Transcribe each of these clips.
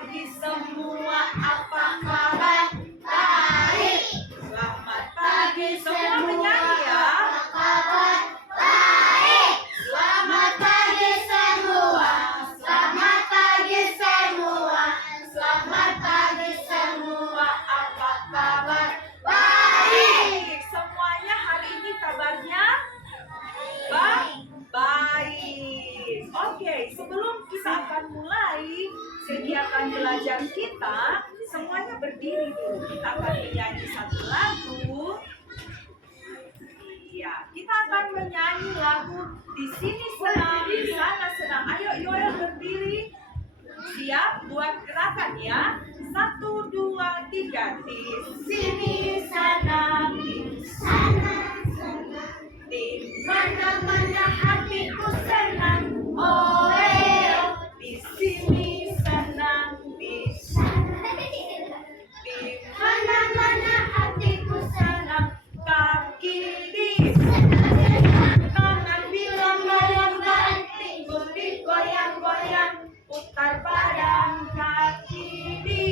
pagi semua, apa kabar? Baik. Selamat pagi semua, menyanyi ya. Apa kabar? Baik. Selamat pagi semua. Selamat pagi semua. Selamat pagi semua. Apa kabar? Baik. Semuanya hari ini kabarnya baik. Oke, sebelum kita akan mulai kegiatan belajar kita, semuanya berdiri dulu. Kita akan menyanyi satu lagu. Iya, kita akan menyanyi lagu Di Sini Senang, Di Sana Senang. Ayo Yoel berdiri. Siap buat gerakan ya. 1, 2, 3. Di sini senang, di Sana, sana. di mana-mana hatiku senang. Oh, di sini senang, di Mana-mana hatiku senang. kaki di tangan dilonggar-longgar, pinggul digoyang-goyang, putar badan kaki di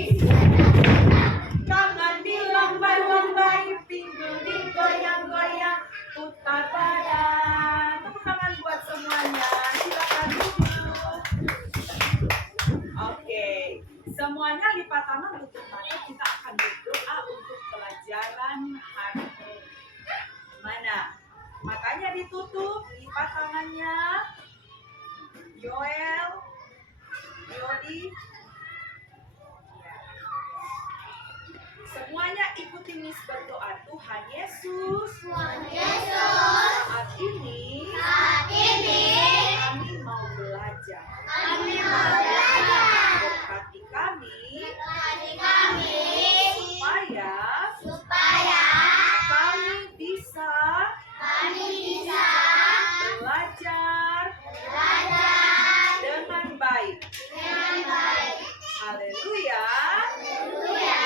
tangan dilonggar-longgar, pinggul digoyang-goyang, putar badan. Tepuk tangan buat semuanya. Silakan duduk. Oke, semuanya lipat tangan tutup mata. Kita akan berdoa untuk pelajaran hari ini. Mana? Matanya ditutup, lipat tangannya. Yoel, Yodi. Semuanya ikuti Miss berdoa. Tuhan Yesus, Tuhan Yesus, saat ini saat ini kami mau belajar. kami mau belajar. Berkati kami Berkati kami supaya kami bisa belajar dengan baik. dengan baik. Haleluya. Haleluya.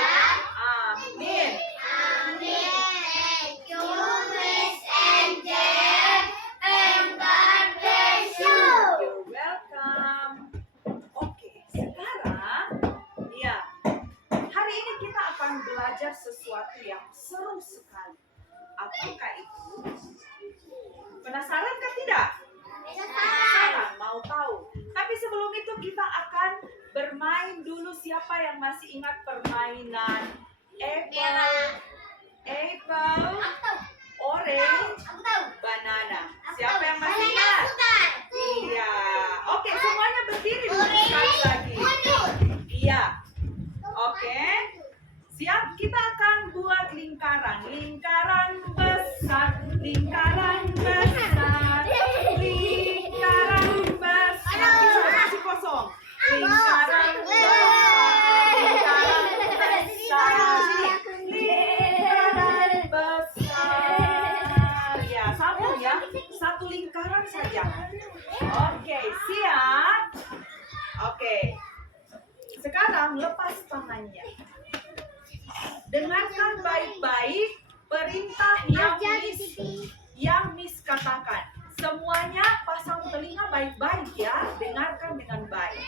Amin. Amin. Thank you, Miss Angel. And God bless you. You're welcome. Oke, sekarang ya, hari ini kita akan belajar sesuatu yang seru sekali. Apakah itu? Penasaran kan tidak? Penasaran, mau tahu. Tapi sebelum itu kita akan bermain dulu. Siapa yang masih ingat permainan apple, orange, banana? Siapa yang masih ingat? Iya. Oke, semuanya berdiri dulu sekali lagi. Iya. Oke. Siap, kita akan buat lingkaran. Lingkaran besar, lingkaran besar, lingkaran besar. Bisa masih kosong. Lingkaran besar, lingkaran besar, lingkaran besar. Ya, satu ya. Satu lingkaran saja. Oke, siap. Oke. Sekarang lepas tangannya. Dengarkan baik-baik perintah yang Miss katakan. Semuanya pasang telinga baik-baik ya. Dengarkan dengan baik.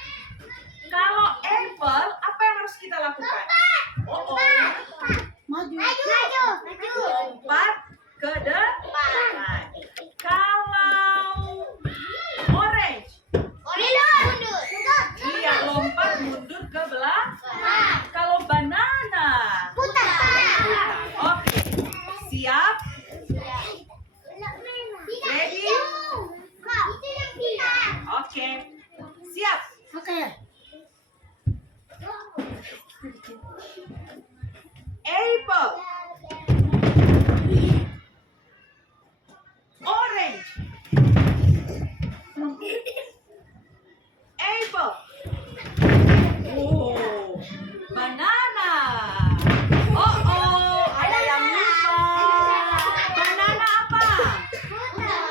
Kalau apple, apa yang harus kita lakukan? Lompat ke depan. Kalau orange, iya lompat mundur ke belakang. Kalau banana, oke, siap, ready, oke, siap. Apple, orange, apple, banana. Ada yang lupa. Banana apa?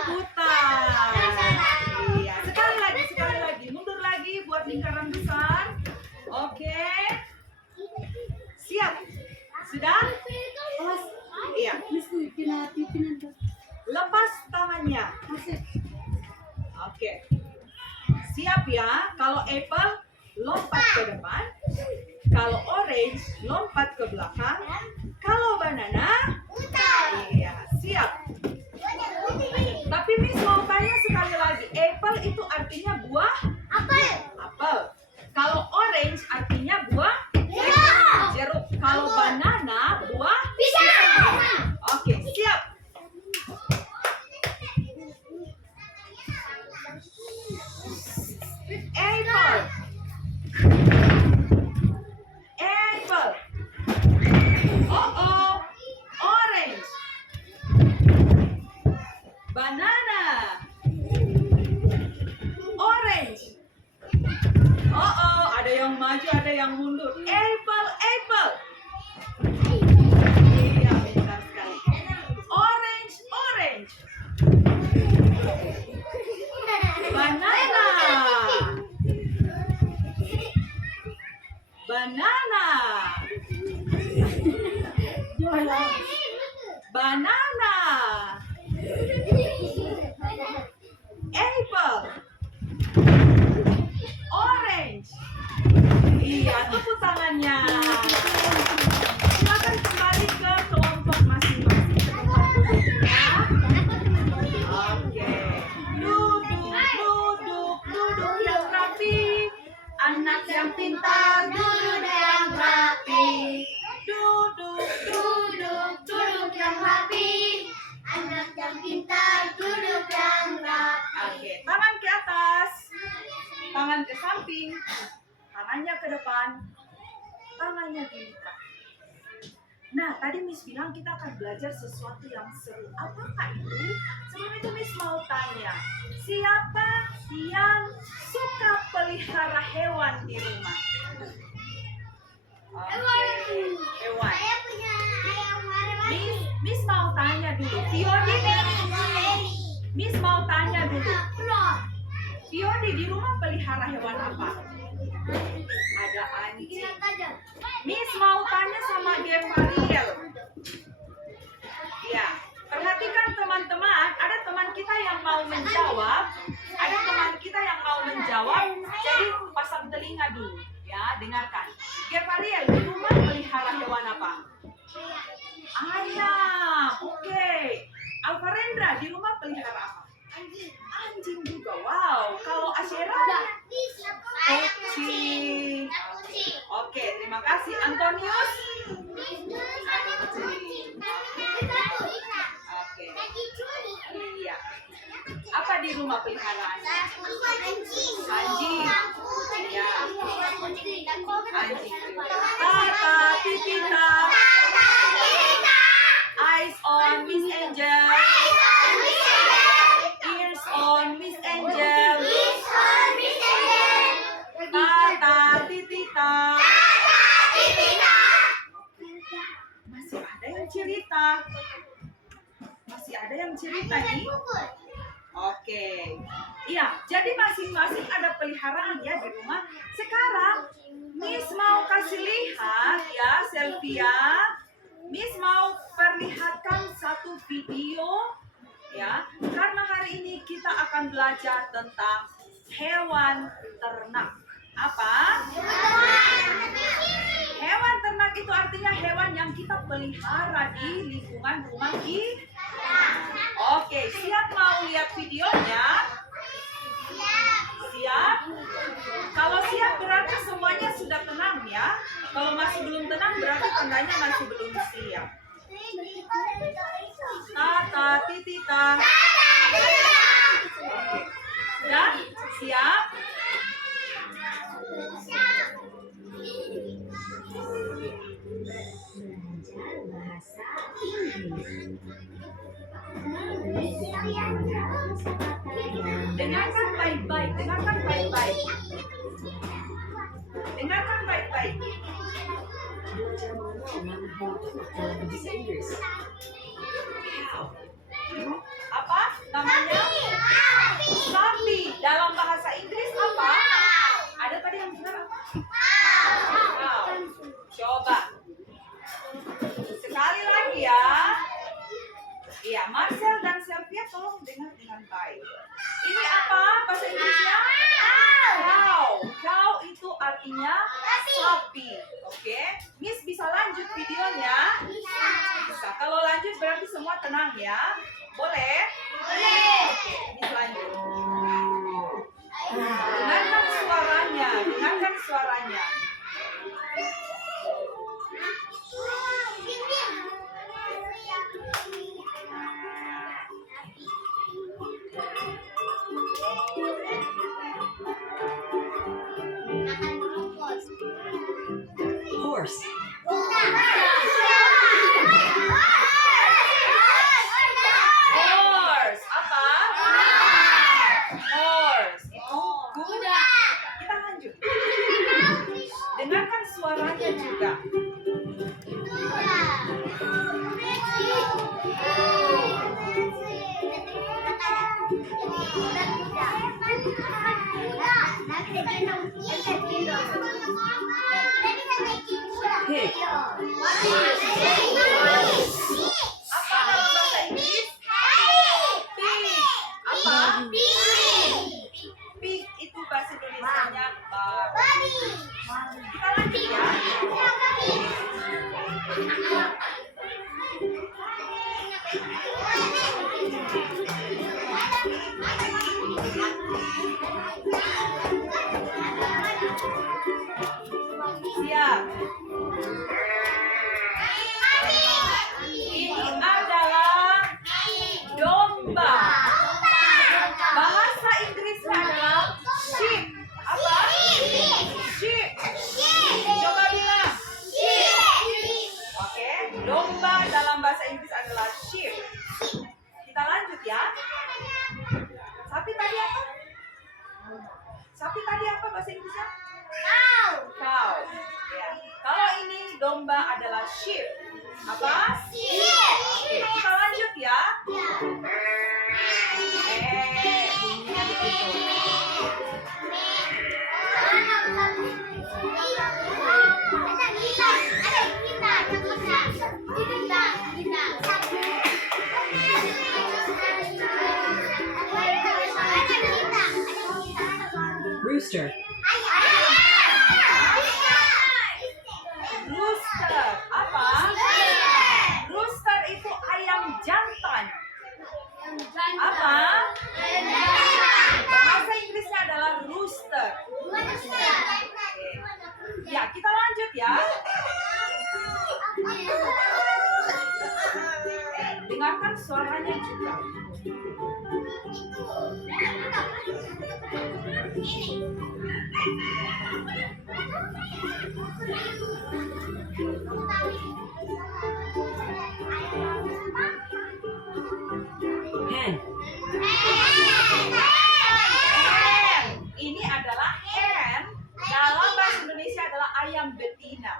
Putar. Iya, sekali lagi, mundur lagi buat lingkaran besar. Oke. Siap. Sudah? Iya. Lepas tangannya. Oke. Siap ya. Kalau apple lompat ke depan. Kalau orange, lompat ke belakang. Kalau banana, iya, siap. Tapi Miss mau tanya sekali lagi, apple itu artinya buah? Apel. Kalau orange artinya buah? Jeruk. Kalau banana, buah? Oke, siap. Apple. Apple. Oh, orange. Banana. Orange. Oh, ada yang maju, ada yang mundur. Apple. Iya, pintar sekali. Orange. Banana. Banana. Apple. Orange. Iya, tepuk tangannya. Silakan kembali ke kelompok masing-masing ke tempat duduknya. Oke. Duduk yang rapi. Anak yang pintar, duduk yang rapi. Duduk yang rapi. Anak yang pintar duduk yang rapi. Oke, tangan ke atas. Tangan ke samping. Tangannya ke depan. Tangannya dilipat. Nah, tadi Miss bilang kita akan belajar sesuatu yang seru. Apakah itu? Sebelum itu Miss mau tanya, siapa yang suka pelihara hewan di rumah? Oke, hewan. Saya punya ayam warna-warni. Miss mau tanya dulu. Fioni, Miss mau tanya dulu. Fioni di rumah pelihara hewan apa? Ada anjing. Miss mau tanya sama Gevariel. Ya, perhatikan teman-teman. Ada teman kita yang mau menjawab. Jadi pasang telinga dulu. Ya, dengarkan. Gevariel, di rumah pelihara hewan apa? Ayam. Oke. Alvarendra, di rumah pelihara apa? Anjing juga. Wow. Kalau Asyera? Kucing. Oke, terima kasih. Antonius? Oke. Iya. Apa di rumah peliharaan? Anjing. Ya. Anjing. Tata, Titita. Eyes on Miss Angel. Ears on Miss Angel. Tata, Titita. Masih ada yang cerita nih. Oke. Iya, jadi masing-masing ada peliharaan ya di rumah. Sekarang Miss mau kasih lihat ya, Selvia. Miss mau perlihatkan satu video ya, karena hari ini kita akan belajar tentang hewan ternak. Apa? Hewan ternak itu artinya hewan yang kita pelihara di lingkungan rumah kita. Oke, siap mau lihat videonya? Siap? Kalau siap berarti semuanya sudah tenang ya. Kalau masih belum tenang berarti tandanya masih belum siap. Tata, Titita. Oke. Sudah? Siap? Dengarkan baik-baik. Apa namanya? Sapi. Dalam bahasa Inggris apa? Ada tadi yang benar apa? Cow. Coba. Sekali lagi ya. Iya, Marcel dan Sylvia tolong dengar dengan baik. Ini apa bahasa Inggrisnya? Cow. Cow itu artinya sapi. Oke, Miss bisa lanjut videonya? Bisa. Kalau lanjut berarti semua tenang ya. Boleh? Oke, Miss lanjut. Dengarkan suaranya, dengarkan suaranya. Horse. Horse, apa? Horse, itu kuda. Kita lanjut. Dengarkan suaranya juga. Pig. Apa dalam bahasa Inggris? Pig. Apa? Pig itu bahasa Indonesianya babi. Kita lanjut ya. Siap. Ini adalah domba. Bahasa Inggrisnya adalah sheep. Apa? Sheep. Coba bilang. Oke, domba dalam bahasa Inggris adalah sheep. Kita lanjut ya. Sapi tadi apa? Sapi tadi apa bahasa Inggrisnya? Cow. Ya. Kalau ini domba adalah sheep. Apa? Oke, kita lanjut ya. Bunyinya begitu. Rooster. Rooster. Apa? Rooster itu ayam jantan. Apa? Bahasa Inggrisnya adalah rooster. Ya, kita lanjut ya. Dengarkan suaranya juga. Hen. Hen. Ini adalah hen. Dalam bahasa Indonesia adalah ayam betina.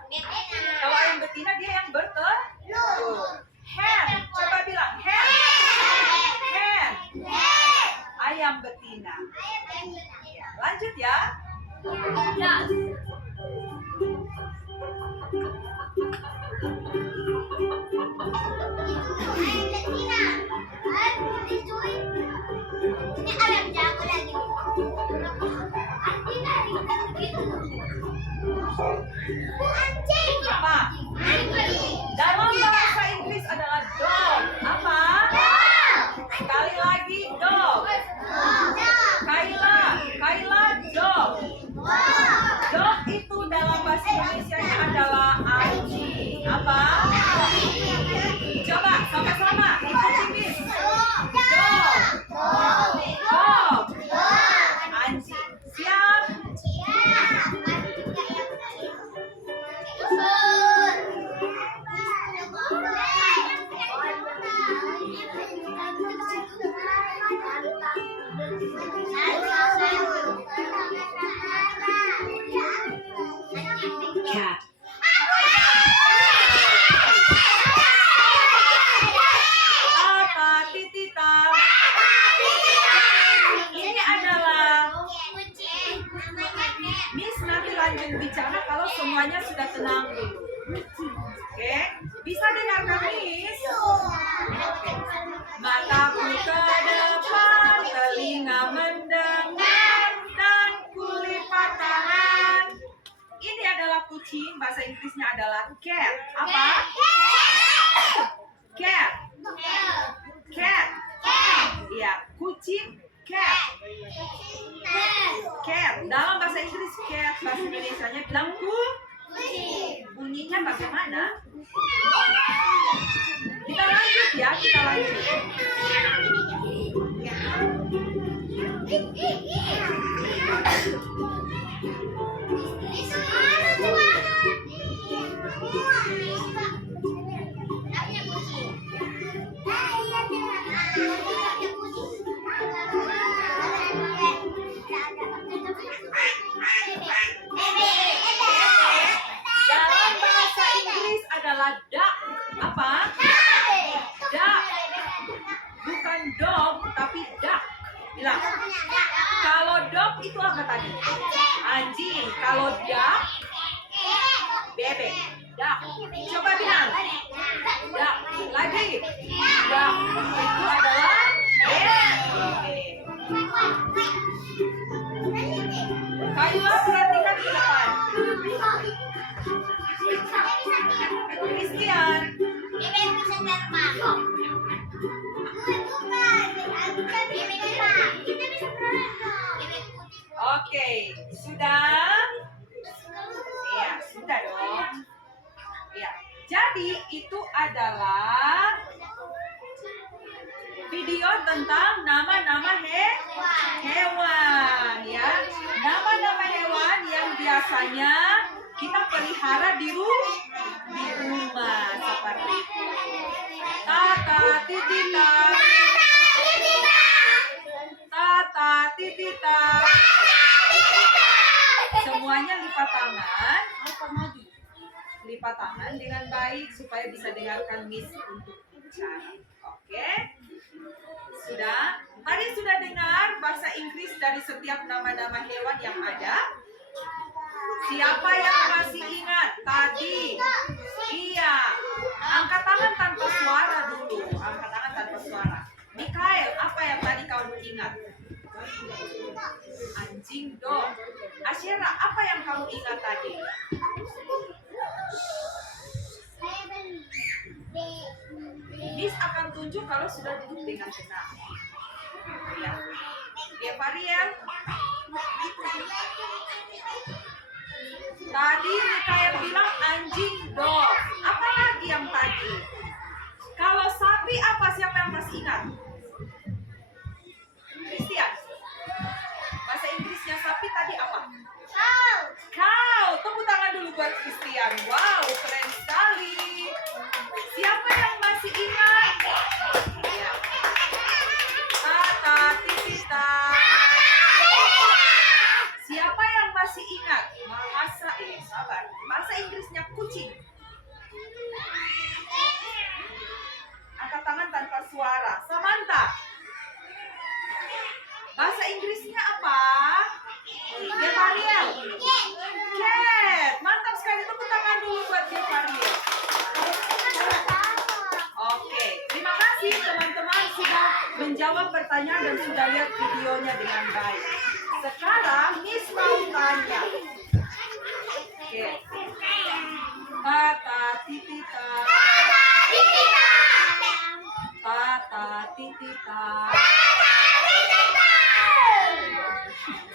Kalau ayam betina dia yang bertelur. Hen. Coba bilang hen. Hen. Ayam betina. Ya, lanjut ya. Apa? Dalam bahasa Inggris adalah dog. Apa? Sekali lagi dog. Kaila dog. Dog itu dalam bahasa Indonesia adalah anjing. Apa? Coba sama-sama ikuti Miss. Dog. Dog. Anjing. Siap? Cat. Apa titita? Ini adalah Miss nanti lanjut bicara kalau semuanya sudah tenang dulu. Oke, bisa dengarkan Miss? Mataku ke depan, telinga mendengar, dan kulipat tangan. kucing bahasa Inggrisnya adalah cat. Apa? Cat. Cat. Iya, kucing cat. Cat. Dalam bahasa Inggris cat, bahasa Indonesianya bilang bunyinya bagaimana? Kita lanjut ya, kita lanjut. Dalam bahasa Inggris adalah duck. Apa? Duck. Bukan dog, tapi duck. Bilang. Kalau dog itu apa tadi? Anjing. Kalau duck, bebek. Duck. Coba bilang. Duck. Lagi. Duck. Itu adalah bebek. Kayla perhatikan ke depan. Christian. Oke, sudah? Ya, sudah dong. Ya, jadi itu adalah video tentang nama-nama hewan ya. Nama-nama hewan yang biasanya kita pelihara di rumah seperti Tata, Titita, Tata, Titita. Semuanya lipat tangan. Lipat tangan dengan baik supaya bisa dengarkan Miss untuk bicara. Oke? Sudah? Tadi sudah dengar bahasa Inggris dari setiap nama-nama hewan yang ada? Siapa yang masih ingat tadi? Iya. Angkat tangan tanpa suara dulu. Angkat tangan tanpa suara. Mikael, apa yang tadi kamu ingat? Anjing, dog. Asyera, apa yang kamu ingat tadi? Miss akan tunjuk kalau sudah duduk dengan tenang. Ya. Ya, Variel. Tadi Mikael bilang anjing, dog. Apa lagi yang tadi? Kalau sapi apa? Siapa yang masih ingat? Christian. Bahasa Inggrisnya sapi tadi apa? Cow. Tepuk tangan dulu buat Christian. Wow, keren sekali. Siapa yang masih ingat? Ya. Tata, Titita. Siapa yang masih ingat? Sabar. Bahasa Inggrisnya kucing. Angkat tangan tanpa suara. Samantha. Bahasa Inggrisnya apa? Devariel. Cat. Mantap sekali. Tepuk tangan dulu buat Devariel. Oke. Terima kasih teman-teman sudah menjawab pertanyaan dan sudah lihat videonya dengan baik. Sekarang Miss mau tanya. Oke. Tata, Titita. Tata, Titita.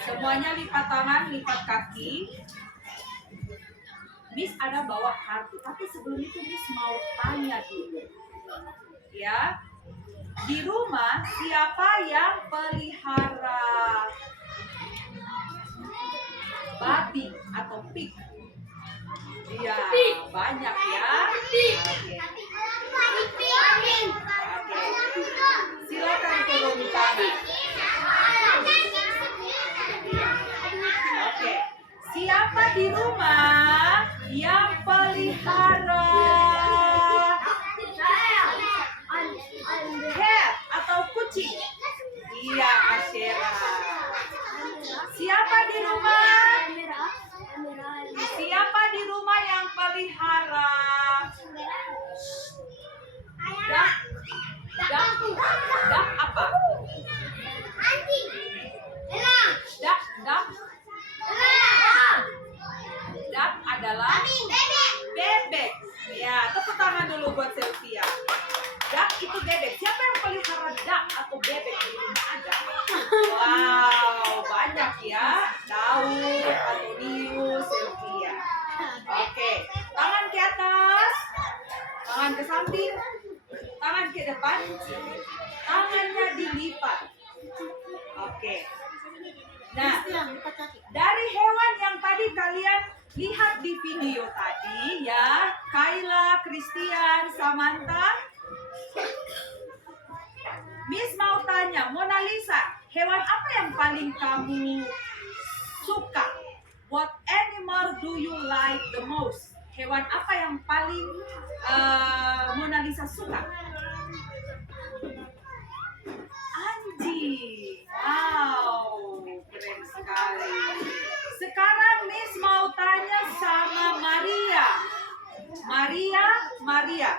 Semuanya lipat tangan, lipat kaki. Miss ada bawa kartu, tapi sebelum itu Miss mau tanya dulu. Ya. Di rumah siapa yang pelihara babi atau pig? Iya, banyak ya. Oke. Silakan turun tangan. Oke. Siapa di rumah yang pelihara cat atau kucing? Iya, Asyera. Siapa di rumah? Siapa di rumah yang pelihara duck? Duck apa? Duck adalah lihat di video tadi ya, Kayla, Christian, Samantha. Miss mau tanya, Mona Lisa, hewan apa yang paling kamu suka? What animal do you like the most? Hewan apa yang paling Mona Lisa suka? Anjing. Wow, keren sekali. Sekarang Miss mau tanya sama Maria. Maria.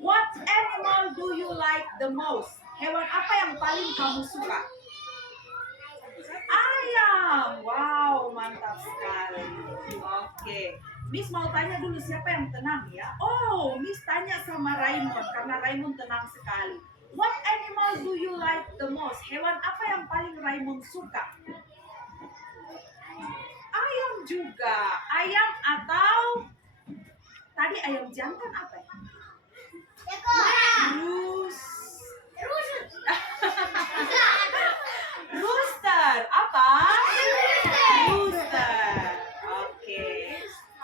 What animal do you like the most? Hewan apa yang paling kamu suka? Ayam. Wow, mantap sekali. Oke. Miss mau tanya dulu siapa yang tenang ya? Oh, Miss tanya sama Raymond karena Raymond tenang sekali. What animal do you like the most? Hewan apa yang paling Raymond suka? Ayam juga. Ayam atau tadi ayam jantan apa ya? Rooster. Apa? Rooster. Oke.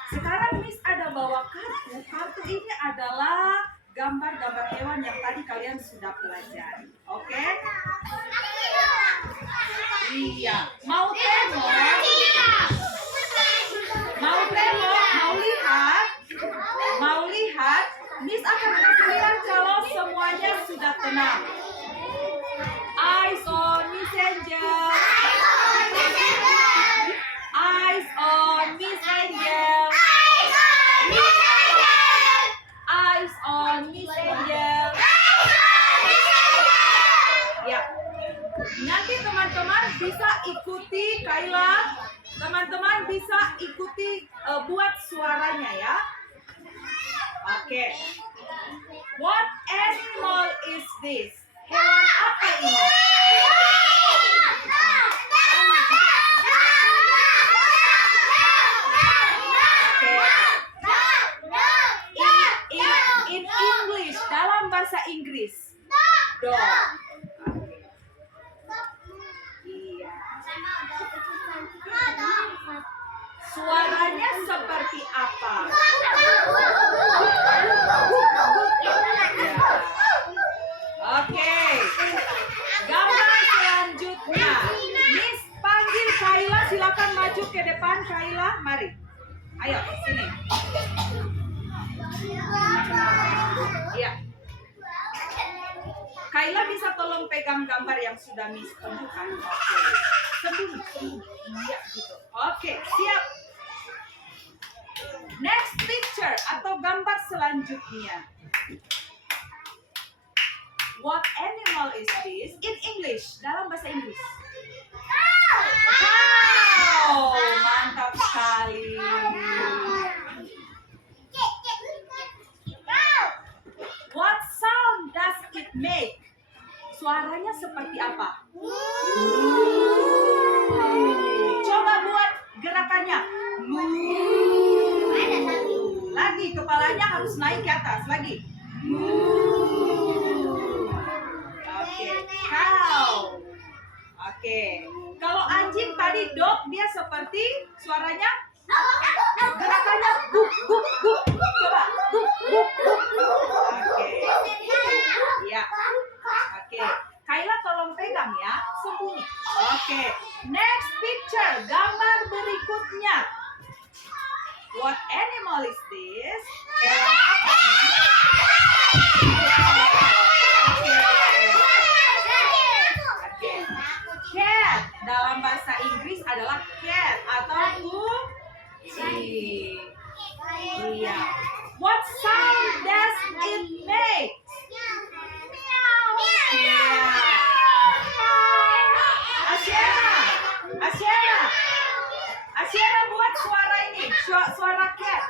Sekarang Miss ada bawa kartu. Kartu ini adalah gambar-gambar hewan yang tadi kalian sudah pelajari. Oke? Iya. Mau tengok? Mau lihat? Miss akan kasih lihat kalau semuanya sudah tenang. Eyes on Miss Angel. Eyes on Miss Angel. Eyes on Miss Angel. Ya. Nanti teman-teman bisa ikuti Kayla. Teman-teman bisa ikuti buat suaranya ya. Oke. What animal is this? Hewan apa ini? In English, dalam bahasa Inggris. Dog. Iya. Suaranya seperti apa? Oke. Gambar selanjutnya. Miss panggil Kayla, silakan maju ke depan Kayla. Mari. Ayo, sini. Iya. Kayla bisa tolong pegang gambar yang sudah Miss tunjukkan. Oke. Sembunyi. Iya, gitu. Oke, siap. Next picture atau gambar selanjutnya. What animal is this? In English, dalam bahasa Inggris. Wow, mantap sekali. What sound does it make? Suaranya seperti apa? Coba buat gerakannya. Lagi, kepalanya harus naik ke atas. Lagi. Oke, cow. Oke. Kalau anjing tadi dog, dia seperti suaranya gerakannya guk guk guk. Coba guk guk guk. Oke. Ya. Oke. Kayla tolong pegang ya, sembunyi. Oke. Next picture, gambar berikutnya. What animal is this? Hewan apa ini? Oke. Cat dalam bahasa Inggris adalah cat atau kucing. Iya. What sound does it make? Asyera buat suara ini, suara cat.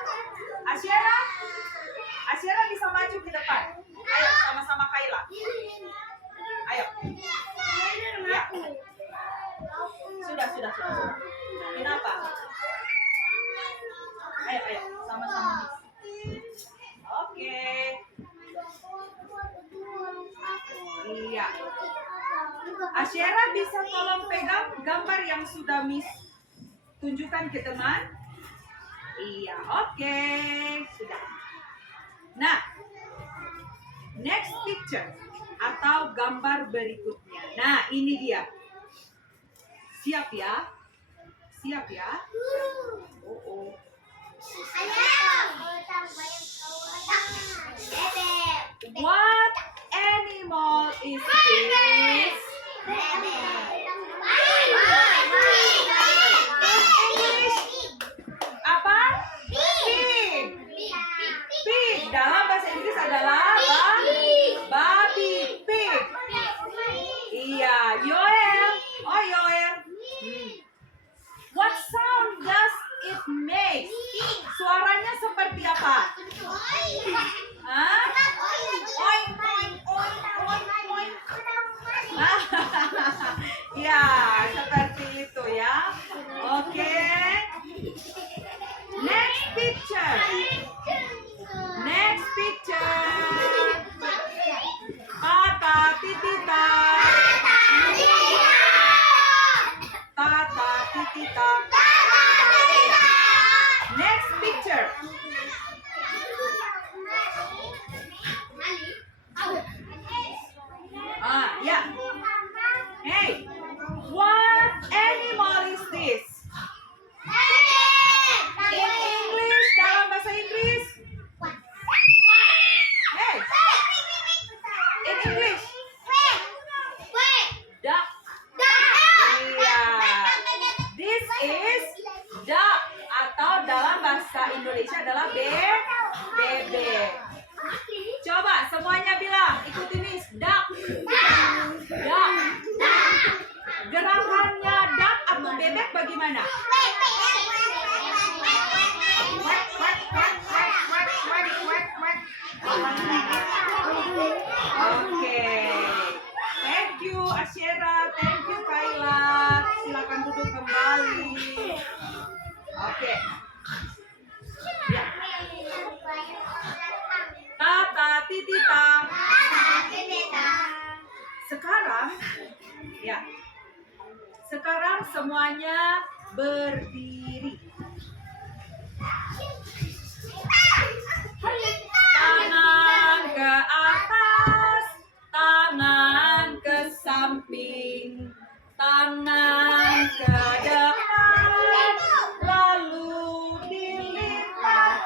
Asyera bisa maju ke depan. Ayo sama-sama Kayla. Ayo. Ya. Sudah. Kenapa? Ayo, sama-sama. Oke. Iya. Asyera bisa tolong pegang gambar yang sudah Miss tunjukkan ke teman. Iya, oke. Sudah. Nah, next picture atau gambar berikutnya. Nah, ini dia. Siap ya? Siap ya? Oh. What animal is this? Apa? Pig. Pig. Dalam bahasa Inggris adalah babi. Pig. Iya, Yoel. Oh, Yoel. What sound does it make? Suaranya seperti apa? Hah? Oink, oink, oink, oink, oink. Ya, seperti itu ya. Oke. Next picture. Next picture. Tata titita. Tata titita. Next picture. Ya. Hey, what animal is this? In English, dalam bahasa Inggris. Hey, in English. Duck. Iya. This is duck atau dalam bahasa Indonesia adalah bebek. Coba semuanya bilang, ikuti Miss. Duck. Duck. Gerakannya duck atau bebek bagaimana? Oke. Thank you Asyera, thank you Kayla. Silakan duduk kembali. Oke. Ya. Tata titita. Sekarang semuanya berdiri. Tangan ke atas, tangan ke samping, tangan ke depan, lalu dilipat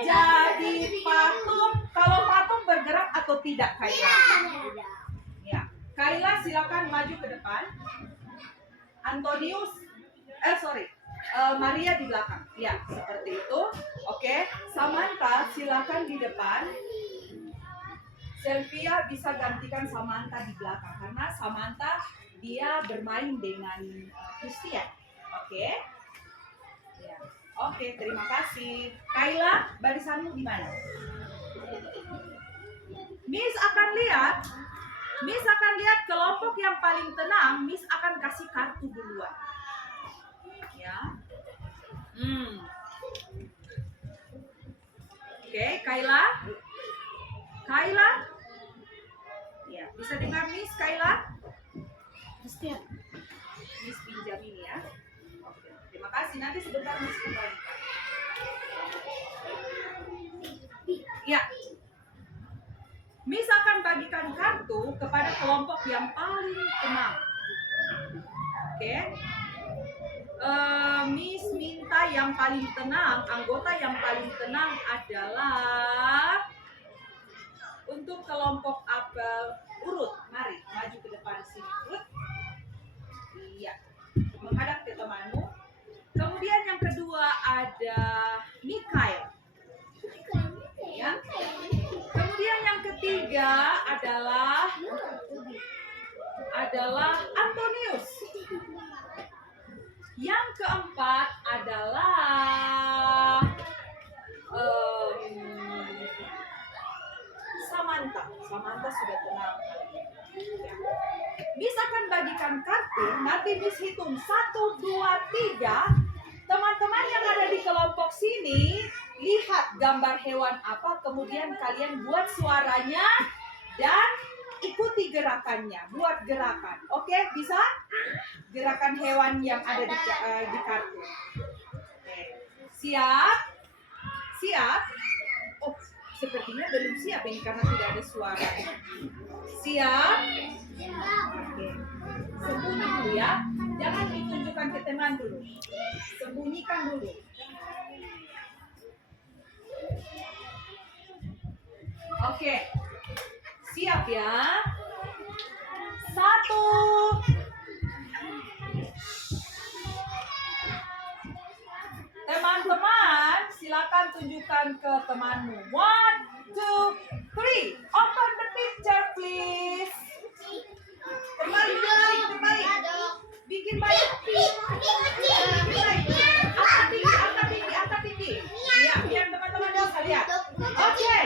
jadi patung. Kalau patung bergerak atau tidak, Kayla? Ya, Kayla silakan maju ke depan. Maria di belakang. Ya, seperti itu. Oke, Samantha silakan di depan. Sylvia bisa gantikan Samantha di belakang karena Samantha dia bermain dengan Christian. Oke. Ya. Oke, terima kasih. Kayla, barisanmu di mana? Miss akan lihat kelompok yang paling tenang. Miss akan kasih kartu duluan. Ya. Oke, Kayla. Ya, bisa dengar Miss Kayla? Miss pinjam ini ya. Oke, terima kasih. Nanti sebentar Miss kembali. Ya. Miss akan bagikan kartu kepada kelompok yang paling tenang. Oke. Miss minta yang paling tenang, anggota yang paling tenang adalah untuk kelompok apel urut. Mari, maju ke depan sini urut. Iya, menghadap ke temanmu. Kemudian yang kedua ada Mikael. Ya. Kemudian yang ketiga adalah Antonius. Yang keempat adalah Samantha. Samantha sudah tenang. Miss akan bagikan kartu. Nanti Miss hitung 1, 2, 3. Teman-teman yang ada di kelompok sini lihat gambar hewan apa, kemudian kalian buat suaranya dan ikuti gerakannya. Buat gerakan. Oke, bisa? Gerakan hewan yang ada di kartu. Oke. Siap? Siap? Oh, sepertinya belum siap ini karena tidak ada suara. Siap? Oke. Sembunyi dulu ya. Jangan ditunjukkan ke teman dulu. Sembunyikan dulu. Oke. Siap ya. 1. Teman-teman, silakan tunjukkan ke temanmu. 1, 2, 3. Open the picture, please. Terbalik. Bikin baik. Angkat tinggi. Iya, biar teman-teman bisa lihat. Oke.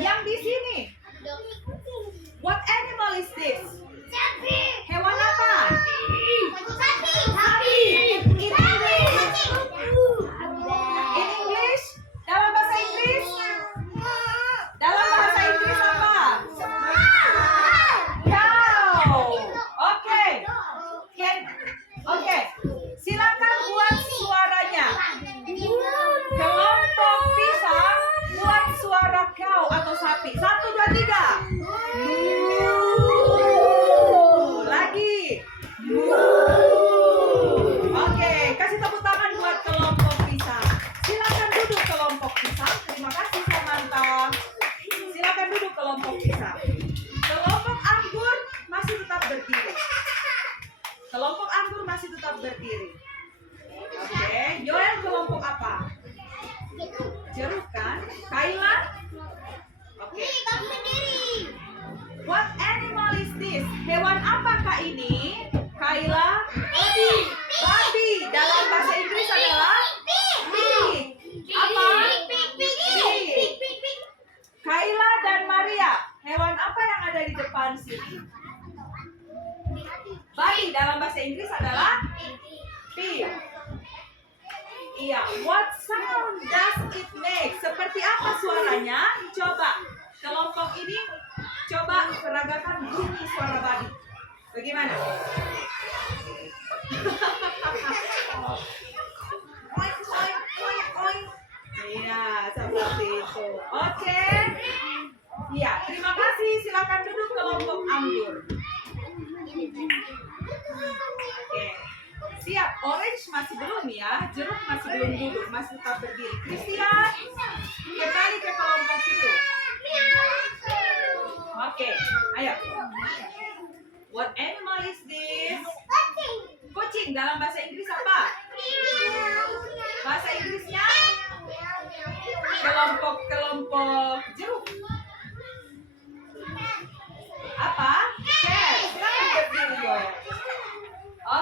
Yang di sini. What animal is this? Hewan apa? In English? Dalam bahasa Inggris? Dalam bahasa Inggris apa? Cow. Oke. Oke. Silakan buat suaranya. Kelompok pisang buat suara cow atau sapi. 1, 2, 3. Lagi. Oke, kasih tepuk tangan buat kelompok pisang. Silakan duduk kelompok pisang. Terima kasih Samantha. Silakan duduk kelompok pisang. Kelompok anggur masih tetap berdiri. Kelompok anggur masih tetap berdiri. Oke, Yoel kelompok apa? Jeruk kan? Kaila? Oke. What animal is this? Hewan apakah ini? Kaila? Babi. Dalam bahasa Inggris adalah pig. Apa? Pig. Kaila dan Maria, hewan apa yang ada di depan sini? Babi. Dalam bahasa Inggris adalah pig. Iya. What sound does it make? Seperti apa suaranya? Coba kelompok ini coba peragakan bunyi suara babi. Bagaimana? Oink, oink, oink, oink. Iya, seperti itu. Oke. Iya, terima kasih. Silakan duduk kelompok anggur. Oke. Siap. Orange masih belum ya. Jeruk masih belum duduk, masih tetap berdiri. Christian, kembali ke kelompok situ. Oke, ayo. What animal is this? Kucing. Dalam bahasa Inggris apa? Bahasa Inggrisnya? Kelompok jeruk. Apa? Cat. Silakan berdiri dong.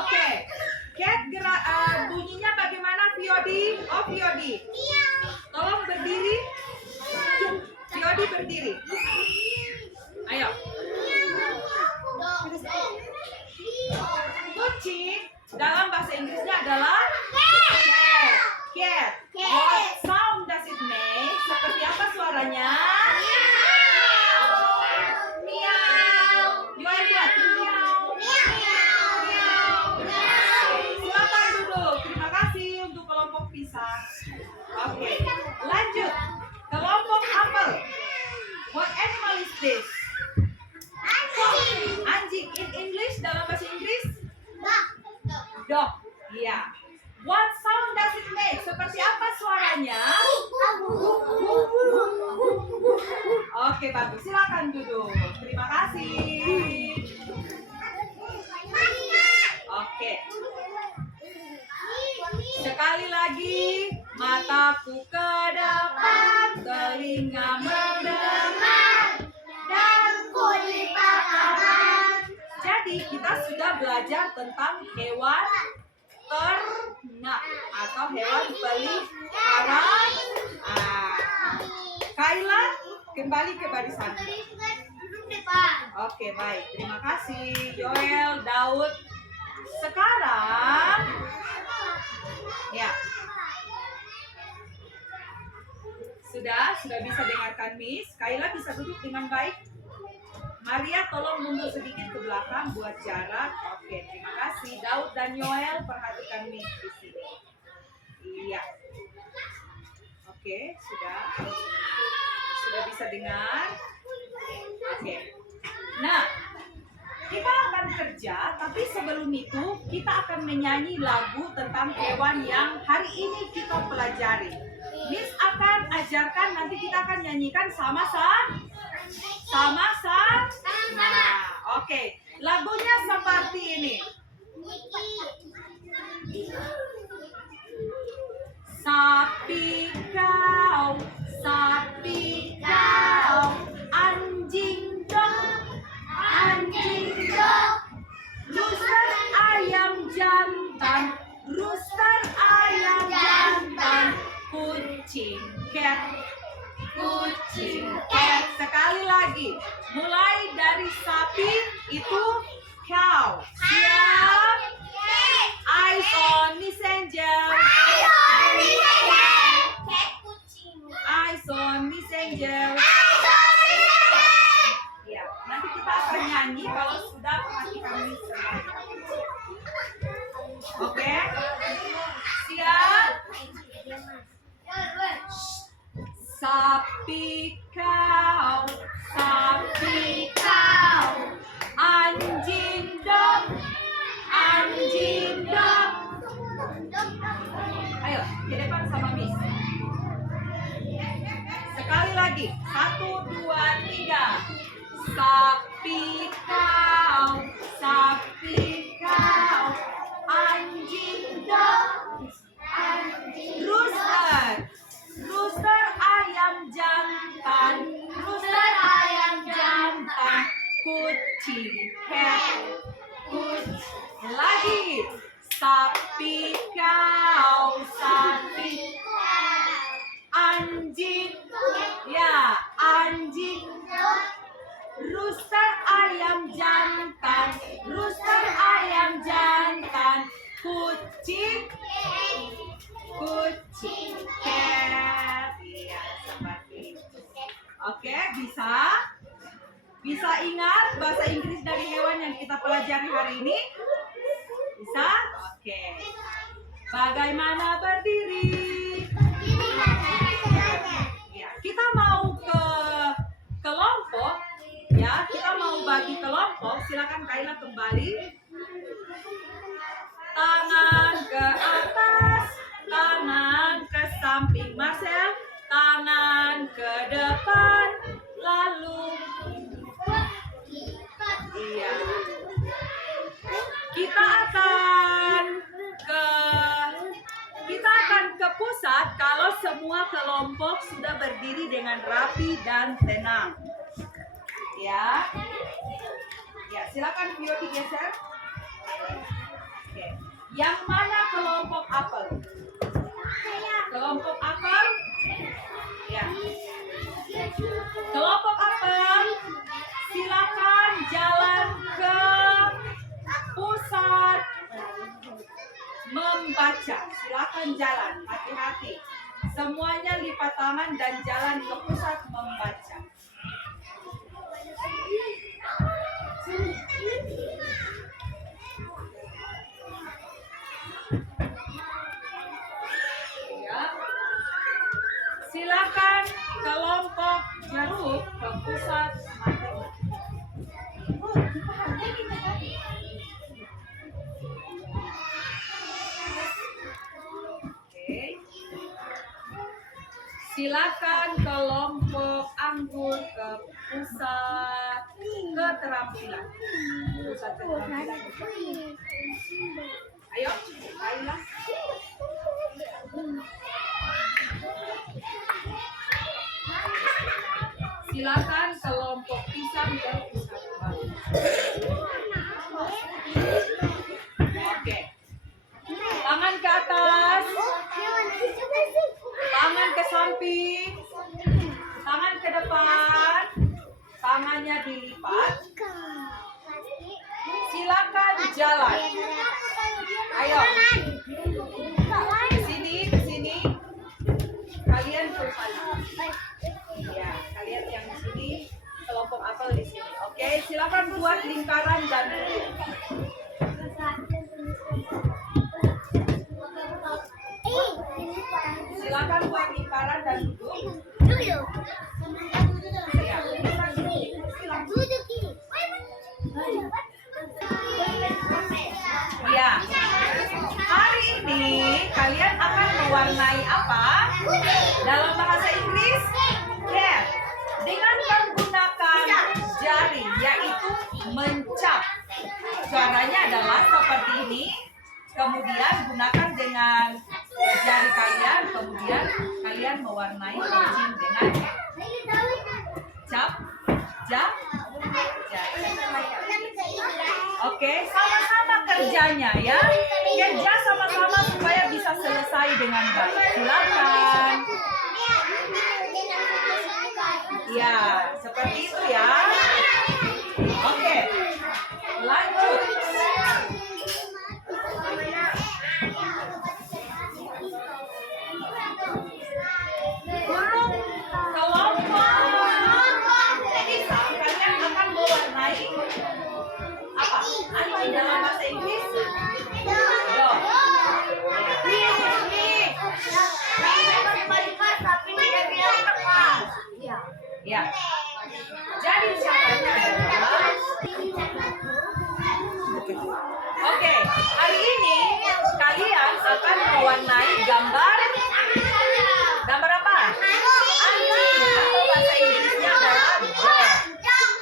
Oke. Cat gerak bunyinya bagaimana, Fiodi? Oh, Fiodi. Tolong berdiri. Fiodi berdiri. Ayo. Kucing dalam bahasa Inggrisnya adalah cat. Cat. What sound does it make? Seperti apa suaranya? Meow. Yoel buat meow. Silakan duduk. Terima kasih untuk kelompok pisang. Oke. Lanjut. Kelompok apel. What animal is this? Anjing. In English, dalam bahasa Inggris? Dog. Iya. What sound does it make? Seperti apa suaranya? Oke, bagus. Silakan duduk. Terima kasih. Oke. Sekali lagi, mataku ke depan, telinga mendengar, dan kulit paparan. Jadi kita sudah belajar tentang hewan ternak atau hewan peliharaan. Kaila, kembali ke barisan. Oke, baik. Terima kasih, Yoel, Daud. Sekarang, ya. Sudah bisa dengarkan Miss. Kaila bisa duduk dengan baik. Maria tolong mundur sedikit ke belakang buat jarak. Oke, terima kasih. Daud dan Yoel perhatikan Miss di sini. Iya. Oke, sudah bisa dengar. Oke. Nah, kita akan kerja, tapi sebelum itu kita akan menyanyi lagu tentang hewan yang hari ini kita pelajari. Miss akan ajarkan, nanti kita akan nyanyikan sama-sama. Nah, oke. Lagunya seperti ini. Sapi kau, anjing dong, rooster ayam jantan, kucing cat. Sekali lagi, mulai dari sapi itu cow. Siap? Eyes on Miss Angel. Eyes on Miss Angel. Ya, nanti kita akan nyanyi kalau sudah perhatikan Miss. Oke? Siap? Sapi kau, anjing dong. Ayo, ke depan sama Miss. Sekali lagi, 1, 2, 3. Sapi kau, anjing dong. Rooster ayam jantan, kucing cat. Lagi, sapi kau, anjing, ya anjing. Rooster ayam jantan, kucing cat. Iya, seperti itu. Oke, bisa ingat bahasa Inggris dari hewan yang kita pelajari hari ini? Bisa? Oke. Bagaimana berdiri? Ya, kita mau ke kelompok. Ya, kita mau bagi kelompok. Silakan Kaila kembali. Tangan ke atas, tangan ke samping. Marcel, tangan ke depan, lalu iya. Kita akan ke pusat kalau semua kelompok sudah berdiri dengan rapi dan tenang. Ya. Ya, silakan Vio digeser. Oke. Yang mana kelompok apel? Kelompok apel? Ya. Kelompok apel, silakan jalan ke pusat membaca. Silakan jalan, hati-hati. Semuanya lipat tangan dan jalan ke pusat membaca. Ya. Silakan kelompok jeruk ke pusat silakan kelompok anggur ke pusat keterampilan. Pusat keterampilan. Ayo, Kaila. Silakan kelompok pisang ke pusat batu. Oke. Tangan ke atas. Tangan ke samping, tangan ke depan, tangannya dilipat. Silakan jalan. Ayo. Ke sini. Kalian ke sana. Ya, kalian yang di sini, kelompok apel di sini. Silakan buat lingkaran dan duduk. Duduk. Ya, silakan. Duduk ini. Ya. Hari ini kalian akan mewarnai apa? Dalam bahasa Inggris, cat. Dengan menggunakan jari, yaitu mencap. Caranya adalah seperti ini. Kemudian gunakan dengan jari kalian. Kemudian kalian mewarnai kucing dengan cap, jap, jari. Oke, sama-sama kerjanya ya. Kerja sama-sama supaya bisa selesai dengan baik. Silakan. Ya, seperti itu ya. Oke, lanjut. Huruf kelompok. Bisa, kalian akan mewarnai apa? Apa dalam bahasa Inggris? Do. Ya. Jadi caranya adalah Oke, hari ini kalian akan mewarnai gambar apa? Anjing atau bahasa Inggrisnya adalah dog.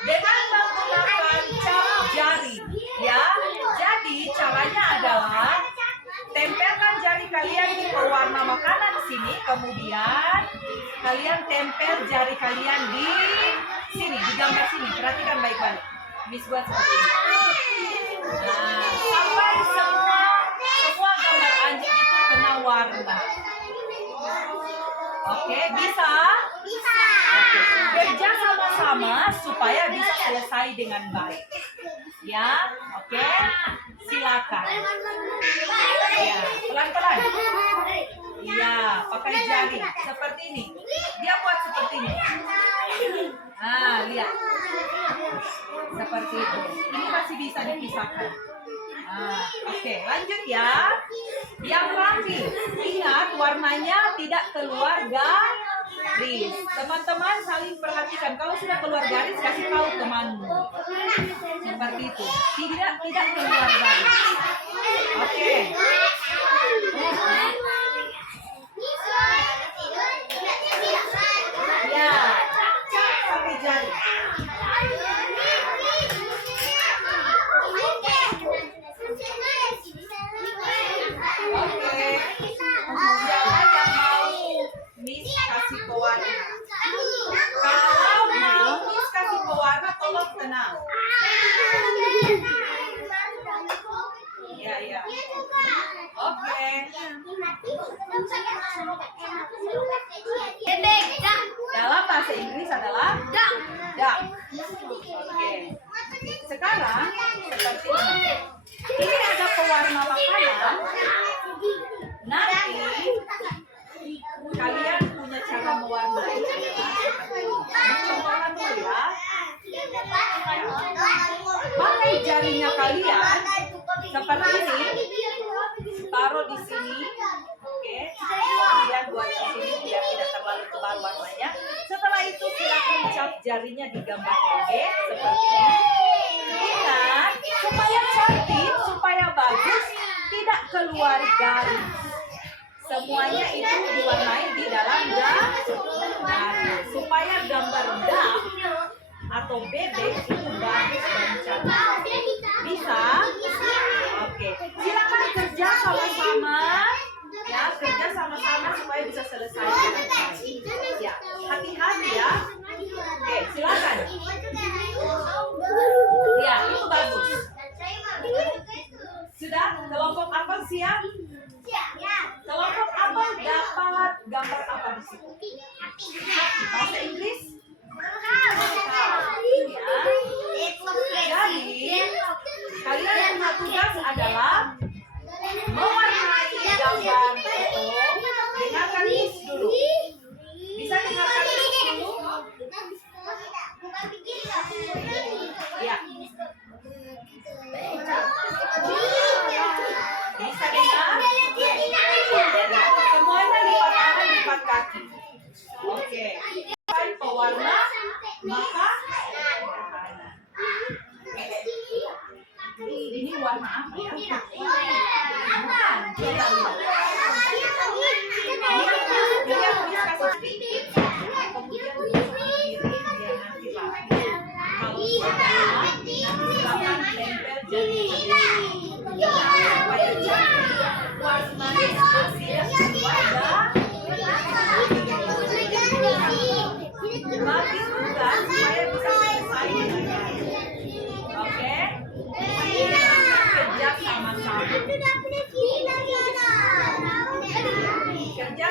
Dengan menggunakan cap jari, ya. Jadi caranya adalah tempelkan jari kalian di pewarna makanan sini, kemudian kalian tempel jari kalian di sini, di gambar sini. Perhatikan baik-baik. Miss buat seperti ini. Nah, sampai semua gambar anjing itu kena warna. Oke, bisa? Oke, kerja sama-sama supaya bisa selesai dengan baik. Ya, oke. Silakan. Ya, pelan-pelan. Ya, pakai jari seperti ini. Dia buat seperti ini. Nah, lihat. Seperti itu. Ini masih bisa dipisahkan. Nah, oke, lanjut ya. Yang rapi. Ingat warnanya tidak keluar garis. Teman-teman saling perhatikan. Kalau sudah keluar garis kasih tahu temanmu. Seperti itu. Tidak keluar garis. Oke. Ya, cap pakai jari. Oke. Siapa yang mau Miss kasih pewarna? Kalau mau Miss kasih pewarna, tolong tenang. Ya. Oke. Dalam bahasa Inggris adalah duck. Oke. Sekarang seperti ini. Ini ada pewarna makanan. Nanti kalian punya cara mewarnai adalah seperti ini. Contohkan dulu ya. Pakai jarinya kalian seperti ini. Taruh di sini. Oke. Kemudian buat di sini biar tidak terlalu tebal warnanya. Setelah itu silakan cap jarinya di gambar oke seperti ini. Ingat, supaya cantik, supaya bagus, tidak keluar garis. Semuanya itu diwarnai di dalam garis. Supaya gambar duck atau bebek itu bagus dan cantik. Bisa? Oke. Silakan kerja sama-sama. Ya, kerja sama-sama supaya bisa selesai dengan baik. Ya, hati-hati ya. Oke, silakan. Ya, itu bagus. Sudah? Kelompok apel siap? Kelompok apel dapat gambar apa di situ? Bahasa Inggris? Ya. Jadi, kalian yang tugas adalah mewarnai gambar itu. Dengarkan Miss dulu. Bisa dengarkan Miss dulu? Ya. Bisa dengar? Semuanya lipat tangan di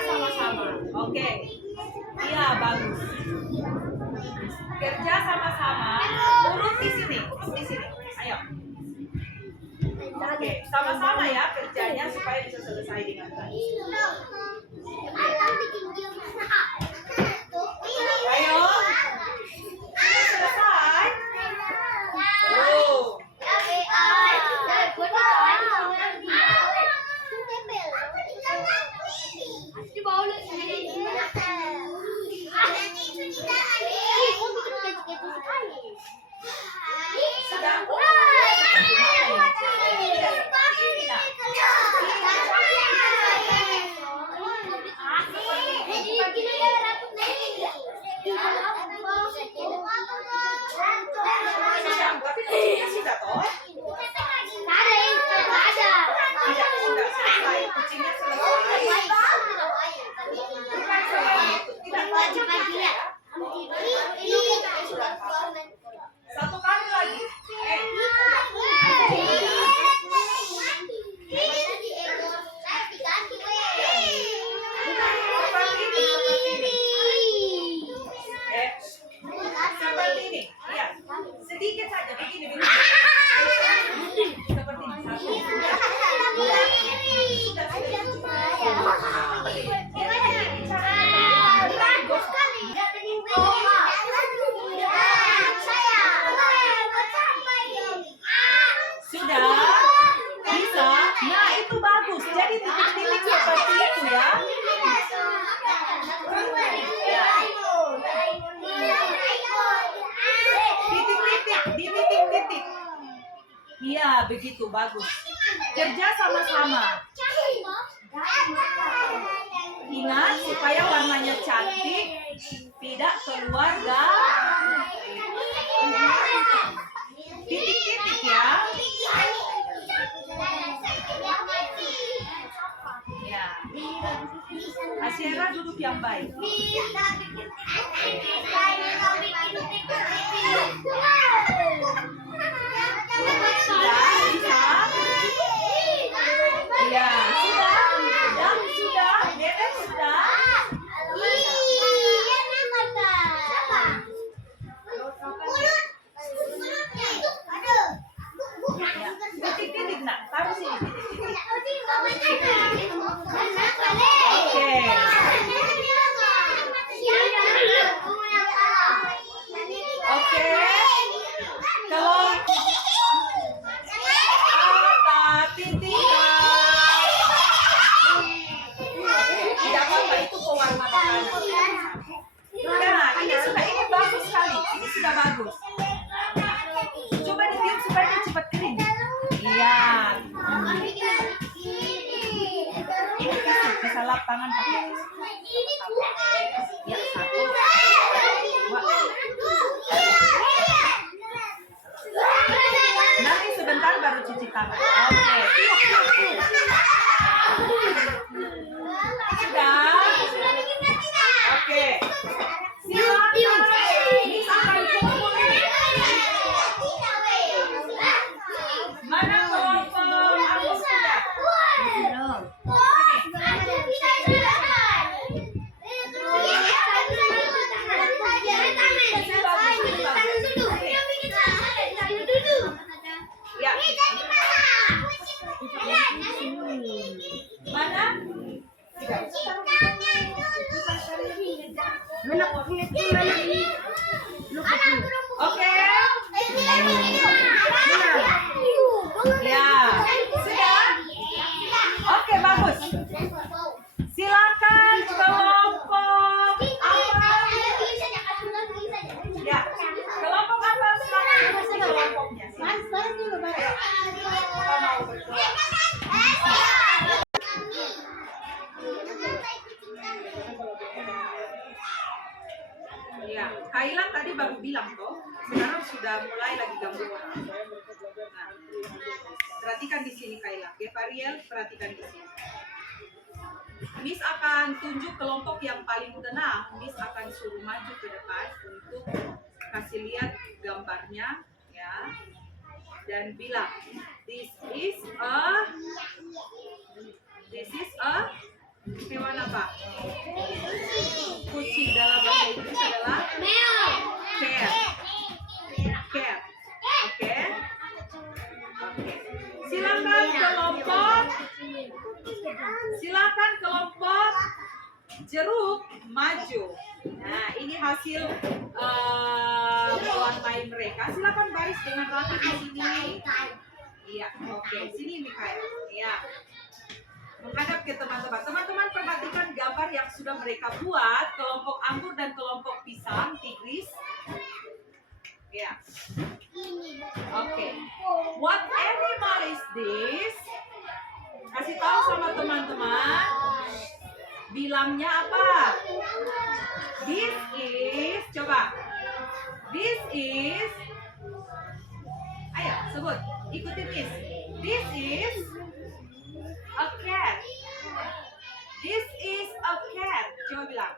sama-sama. Oke. Iya, bagus. Kerja sama-sama. Urut di sini. Ayo. Oke, sama-sama ya kerjanya supaya bisa selesai dengan baik. Ayo. Selesai. Oh. Tapi kucingnya sudah toh? Tidak, sudah selesai. Kucingnya selesai. Tidak lanjut ya. Satu kali lagi. Seperti ini. Iya. Sedikit saja begini. Seperti ini. Sudah bisa. Nah, itu bagus. Jadi titik-titik seperti itu ya. Titik-titik, di titik-titik. Iya, begitu bagus. Kerja sama-sama. Ingat supaya warnanya cantik, tidak keluar titik-titik ya. Ya. Asyera duduk yang baik. Sudah bisa? Ya, sudah. Nenek sudah. Titik-titik nak, taruh sini titik-titik. Oke. Oke. Kalau titik tidak apa-apa, itu pewarna makanan. Nah, ini bagus sekali. Ini sudah bagus. Coba didiam supaya dia cepat kering. Iya. Ini bisa lap tangan pakai tisu. Ya, satu, dua. Nanti sebentar baru cuci tangan. Oke. Sudah. Oke. Silakan. Miss akan kumpul ini. Mana kelompok? Aku sudah. Ya. Mana? Oke. Ya. Sudah? Oke, bagus. Silakan kelompok apa? Ya. Kelompok apa? Silakan kelompoknya. Ya, Kailan tadi baru bilang toh, sekarang sudah mulai lagi ganggu orang. Nah, perhatikan di sini Kailan, ya Variel, perhatikan di sini. Miss akan tunjuk kelompok yang paling tenang. Miss akan suruh maju ke depan untuk kasih lihat gambarnya, ya, dan bilang, this is a hewan apa? jeruk maju. Nah, ini hasil mewarnai mereka. Silakan baris dengan rapi di sini. Iya, oke. Sini Mikael. Iya. Menghadap ke teman-teman. Teman-teman perhatikan gambar yang sudah mereka buat, kelompok anggur dan kelompok pisang, tigris. Ya. Oke. What animal is this? Kasih tahu sama teman-teman. Bilangnya apa? This is, coba. This is. Ayo, sebut. Ikutin Miss. This is a cat. This is a cat. Coba bilang.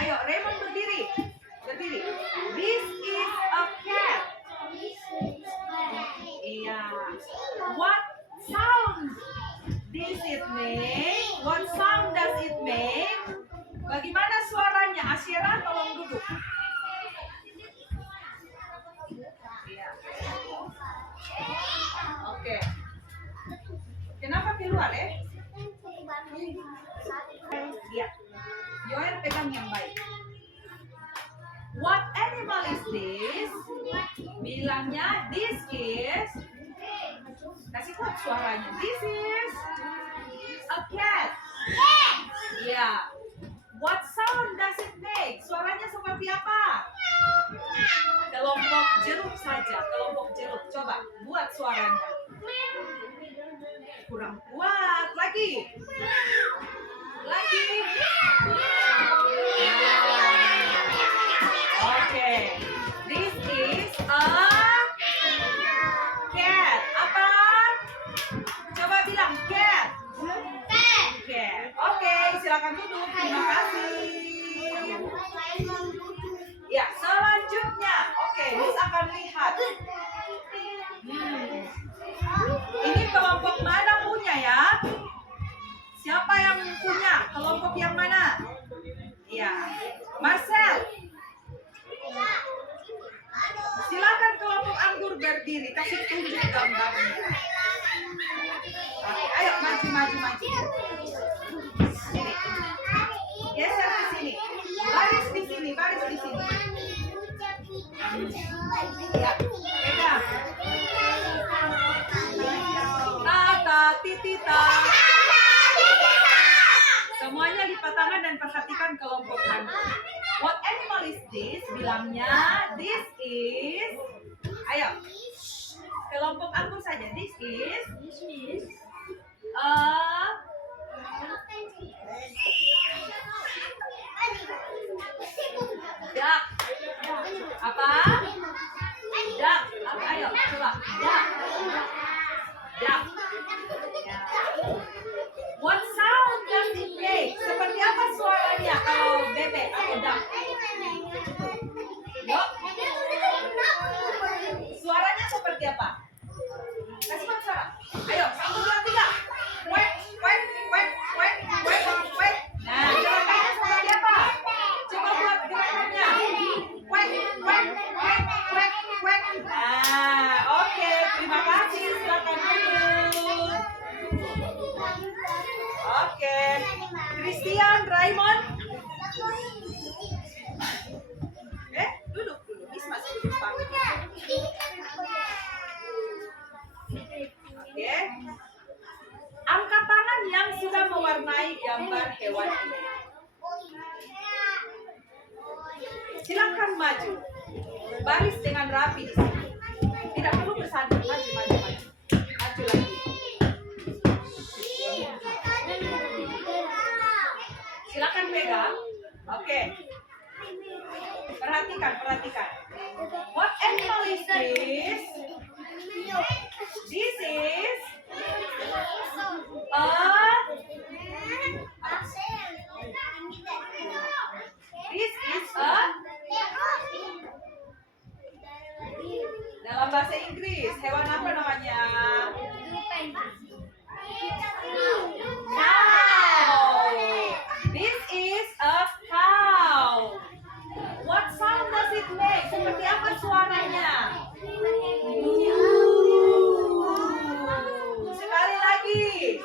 Ayo, Raymond berdiri. Berdiri. This is a cat. Iya. What sound does it make? What sound does it make? Bagaimana suaranya? Asyera, tolong duduk. Iya. Oke. Kenapa keluar Iya. Yoel pegang yang baik. What animal is this? Bilangnya this is. Kasih kuat suaranya. This is a cat. Ya. What sound does it make? Suaranya seperti apa? Kelompok jeruk saja. Kelompok jeruk. Coba buat suaranya. Kurang kuat. Lagi. Lagi. Oke. This is a cat. Apa? Coba bilang cat. Cat. Oke, silakan duduk. Terima kasih. Ya, selanjutnya. Oke, Miss akan lihat. Ini kelompok mana punya ya? Siapa yang punya? Kelompok yang mana? Ya, Marcel. Silakan kelompok anggur berdiri. Kasih tunjuk gambarnya. Oke, ayo maju. Sini. Geser ke sini. Baris di sini. Ya, pegang. Tata, titita. Semuanya lipat tangan dan perhatikan kelompok anggur. What animal is this? Bilangnya this is. Ayo. Kelompok anggur saja. This is a duck. Apa? Duck. Apa? Ayo, coba. Duck. Ya. What sound does it make? Seperti apa suaranya kalau bebek atau duck? Yuk. Suaranya seperti apa? Kasih suara. Ayo, 1, 2, 3. Wek. Nah, gerakannya seperti apa? Coba buat gerakannya. Wek. Nah, oke. Terima kasih. Silakan duduk. Oke. Christian, Raymond. Duduk dulu. Miss masih duduk panggung. Oke. Angkat tangan yang sudah mewarnai gambar hewan ini. Silakan maju. Baris dengan rapi di sini. Tidak perlu bersandar. Maju. Maju lagi. Silakan pegang. Oke. Perhatikan. What animal is this? This is a dalam bahasa Inggris hewan apa namanya? Cow. This is a cow. What sound does it make? Seperti apa suaranya? Sekali lagi.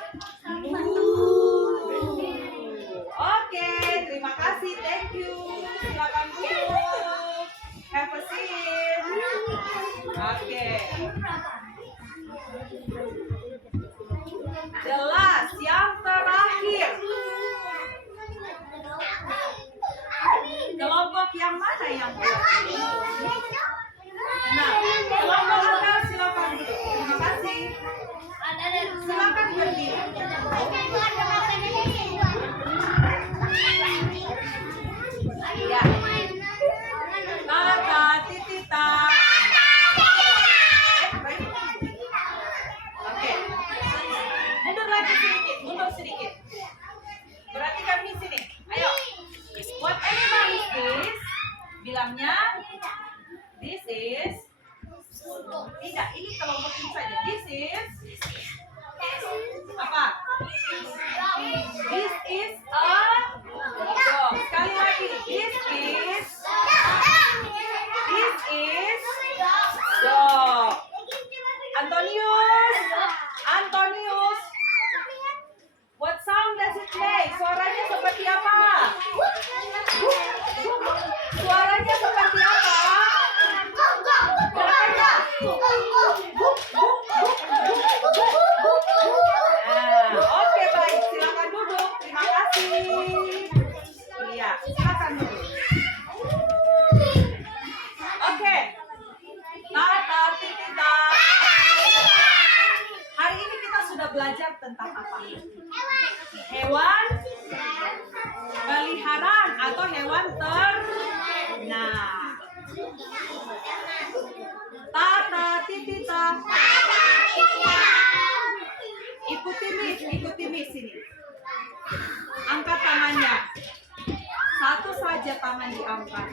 tangan diangkat.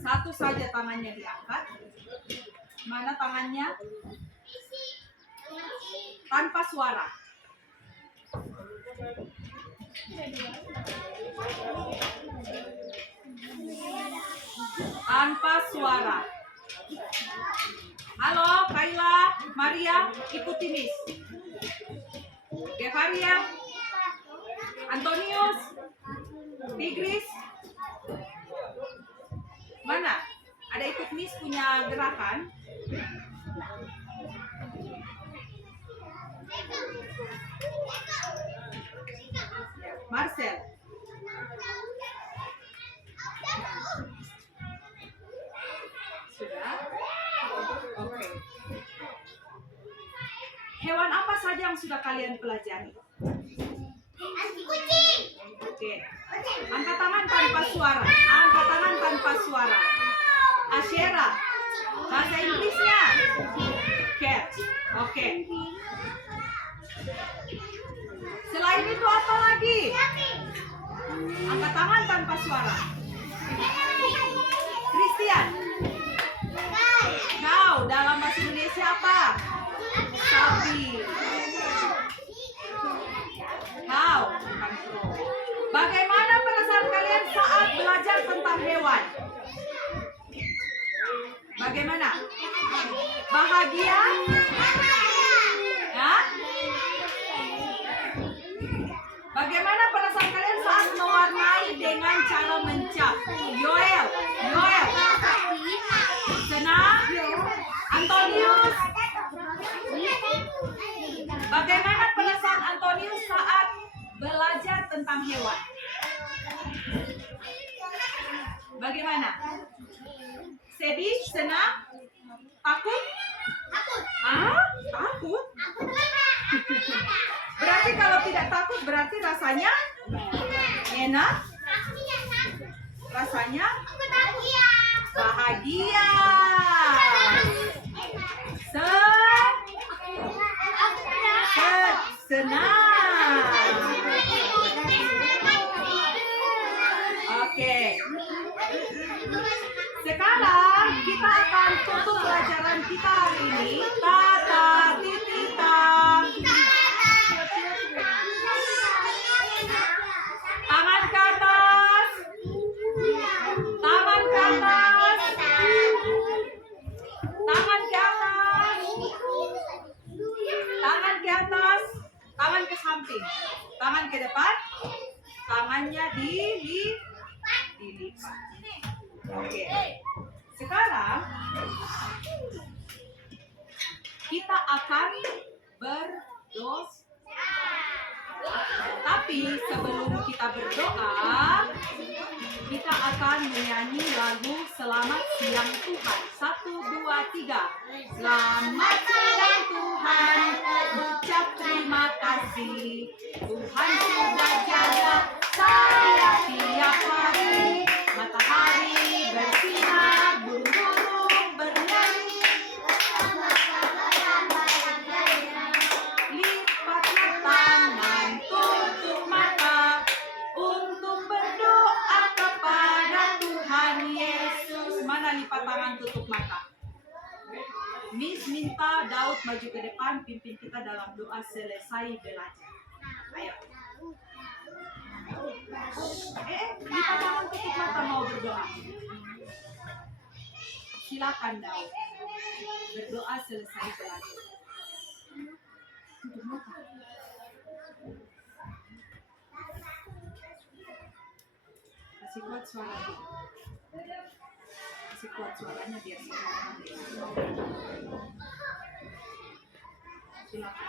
Satu saja tangannya diangkat. Mana tangannya? Tanpa suara. Tanpa suara. Halo, Kayla, Maria, ikuti Miss. Gevaria, Antonius, Tigris. Mana? Ada ikut Miss punya gerakan? Marcel. Sudah? Oke. Hewan apa saja yang sudah kalian pelajari? Kucing. Oke. Angkat tangan tanpa suara. Angkat tangan tanpa suara. Asyera. Bahasa Inggrisnya. Cat. Oke. Selain itu apa lagi? Angkat tangan tanpa suara. Christian. Kau dalam bahasa Indonesia apa? Sapi. Kau. Bagaimana perasaan kalian saat belajar tentang hewan? Bagaimana? Bahagia? Ya? Bagaimana perasaan kalian saat mewarnai dengan cara mencap? Yoel, senang? Antonius, bagaimana perasaan Antonius saat belajar tentang hewan? Bagaimana? Sedih, senang, takut? Takut? Berarti kalau tidak takut berarti rasanya enak? Rasanya bahagia. Senang. Oke. Sekarang kita akan tutup pelajaran kita hari ini. Tata titita. Tangan ke atas. Tangan ke atas. Tangan ke atas. Tangan ke atas. Tangan ke samping. Tangan ke depan. Tangannya dilipat. Oke. Sekarang kita akan berdoa. Tapi sebelum kita berdoa, kita akan menyanyi lagu Selamat Siang Tuhan. 1, 2, 3. Selamat siang Tuhan, ucap terima kasih. Tuhan sudah jaga saya tiap hari. Matahari bersinar, burung-burung bernyanyi. Lipatlah tangan, tutup mata untuk berdoa kepada Tuhan Yesus. Mana lipat tangan, tutup mata? Miss minta Daud maju ke depan, pimpin kita dalam doa selesai belajar. Ayo. Lipat tangan, tutup mata, mau berdoa. Silakan Daud. Berdoa selesai belajar. Tutup mata. Kasih kuat suaranya. Kasih kuat suaranya biar semua silakan.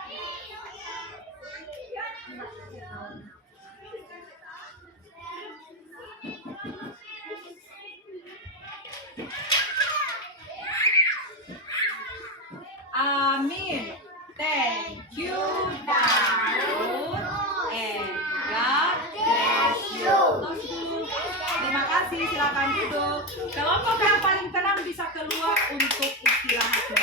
Amin. Thank you, Daud, and God bless you. Terima kasih, silakan duduk. Kelompok yang paling tenang bisa keluar untuk istirahat.